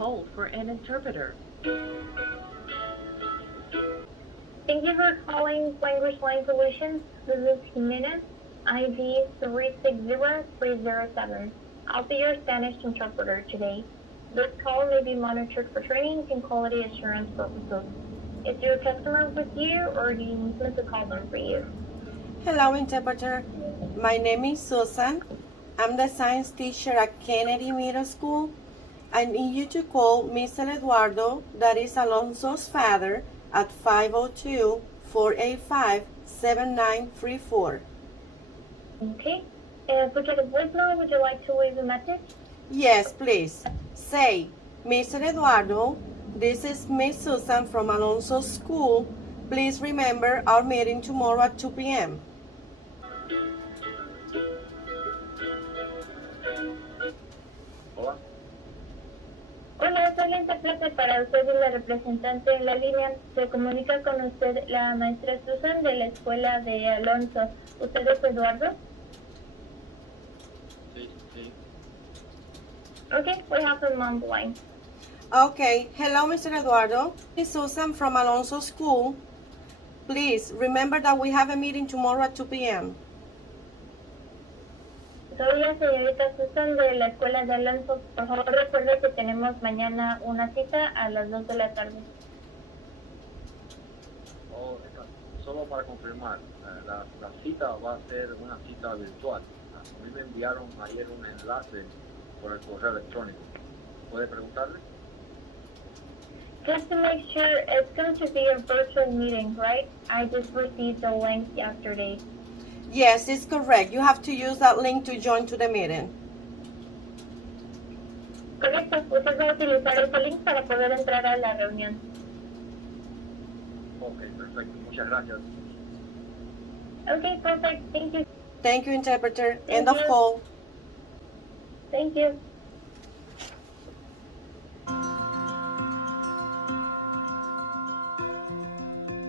hold for an interpreter. Thank you for calling Language Line Solutions. This is Jimenez, ID 360307. I'll be your Spanish interpreter today. This call may be monitored for training and quality assurance purposes. Is your customer with you, or do you need me to call them for you? Hello, interpreter. My name is Susan. I'm the science teacher at Kennedy Middle School. I need you to call Mr. Eduardo, that is Alonso's father, at 502-485-7934. Okay. If we get a voicemail, would you like to leave a message? Yes, please. Say, Mr. Eduardo, this is Miss Susan from Alonso's school. Please remember our meeting tomorrow at 2 p.m. Hola. Hola, soy la intérprete para usted y la representante en la línea. Se comunica con usted la maestra Susan de la escuela de Alonso. ¿Usted es Eduardo? Sí, sí. Okay, we have him on the line. Okay, hello, Mr. Eduardo. This is Susan from Alonso's school. Please remember that we have a meeting tomorrow at 2 p.m. Soy la señorita Susan de la escuela de Alonso. Por favor, recuerde que tenemos mañana una cita a las 2 de la tarde. Oh, solo para confirmar, la cita va a ser una cita virtual. A mí me enviaron ayer un enlace por el correo electrónico. ¿Puede preguntarle? Just to make sure, it's going to be a virtual meeting, right? I just received the link yesterday. Yes, it's correct. You have to use that link to join to the meeting. Correcto, usted va a utilizar ese link para poder entrar a la reunión. Ok, perfecto. Muchas gracias. Okay, perfect. Thank you. Thank you, interpreter. Thank End of you. call. Thank you.